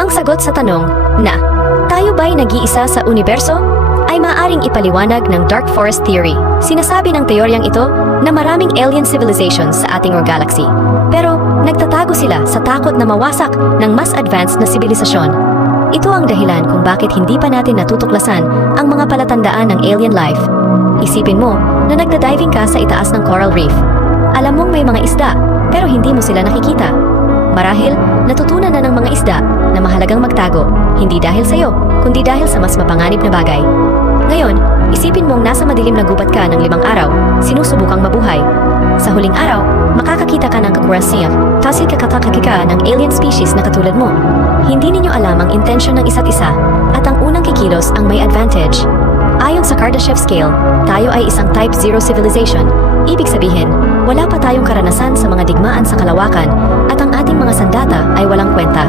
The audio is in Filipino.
Ang sagot sa tanong na tayo ba'y nag-iisa sa universo ay maaaring ipaliwanag ng Dark Forest Theory. Sinasabi ng teoryang ito na maraming alien civilizations sa ating galaxy. Pero nagtatago sila sa takot na mawasak ng mas advanced na sibilisasyon. Ito ang dahilan kung bakit hindi pa natin natutuklasan ang mga palatandaan ng alien life. Isipin mo na nagda-diving ka sa itaas ng coral reef. Alam mong may mga isda, pero hindi mo sila nakikita. Marahil, natutunan na ng mga isda na mahalagang magtago, hindi dahil sa'yo, kundi dahil sa mas mapanganib na bagay. Ngayon, isipin mong nasa madilim na gubat ka ng 5 araw, sinusubukang mabuhay. Sa huling araw, makakakita ka ng kakurasiyang, kasi kakakakika ng alien species na katulad mo. Hindi ninyo alam ang intensyon ng isa't isa, at ang unang kikilos ang may advantage. Ayon sa Kardashev Scale, tayo ay isang Type 0 civilization. Ibig sabihin, wala pa tayong karanasan sa mga digmaan sa kalawakan at ang ating mga sandata ay walang kwenta.